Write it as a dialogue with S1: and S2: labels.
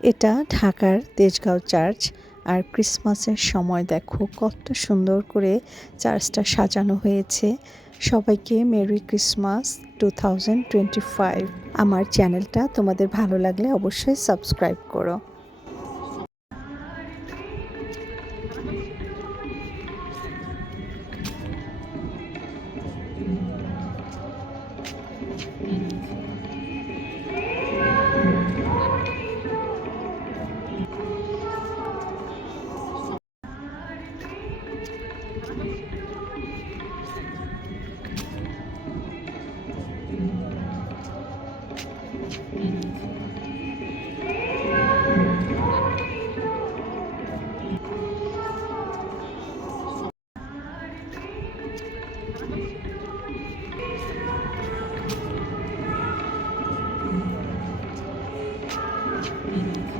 S1: এটা ঢাকার তেজগাঁও চার্চ। আর ক্রিসমাসের সময় দেখো কত সুন্দর করে চার্চটা সাজানো হয়েছে। সবাইকে মেরি ক্রিসমাস টু আমার চ্যানেলটা তোমাদের ভালো লাগলে অবশ্যই সাবস্ক্রাইব করো। Thank you. Thank mm -hmm. you.